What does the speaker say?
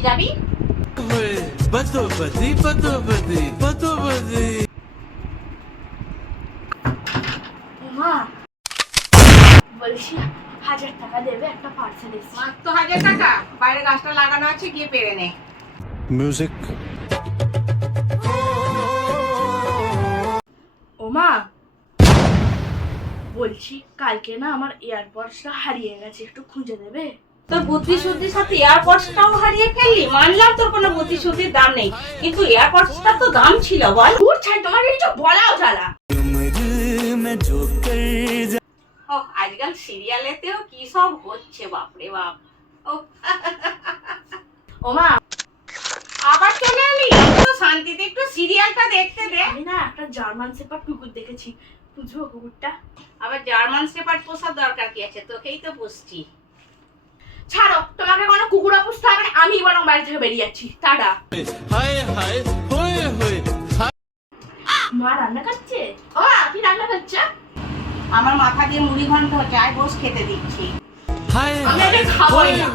কি যাবি? মা বলছি 1000 টাকা দেবে, একটা পার্সেল এসেছে। মাত্র 1000 টাকা? বাইরে গাছটা লাগানো আছে, গিয়ে পেরে নে। মিউজিক। ও মা বলছি কালকে না আমার এয়ারপডসটা হারিয়ে গেছে, একটু খুঁজে দেবে? তোর বুদ্ধি শুদ্ধির সাথে এয়ারপডসটাও হারিয়ে ফেললি? মানলাম তোর কোনো বুদ্ধি শুদ্ধির দাম নেই, কিন্তু এয়ারপডসটা তো দাম ছিল বল। দূর ছাই, তোমাকে কিছু বলাও জ্বালা। ও আজকাল সিরিয়ালেতেও কি সব হচ্ছে, বাপরে বাপ। ও ও মা আবার চলে এলি? তো শান্তিতে একটু সিরিয়ালটা দেখতে দে। আমি না একটা জার্মান শেপার্ড কুকুর দেখেছি, বুঝবো কুকুরটা? আবার জার্মান শেপার্ড পোষার দরকার কি আছে? তোকেই তো পুষছি। ছাড়ো, তোমাকে কোনো কুকুর পুষতে হবে না, আমি বরং বাড়ি থেকে বেরিয়ে যাচ্ছি। টাটা। মা রান্না করছে? ও মা, কি রান্না করছে? আমার মাথা দিয়ে মুড়ি ঘন্ট হচ্ছে, আয় বস খেতে দিচ্ছি। আমি আগে খাবোই না।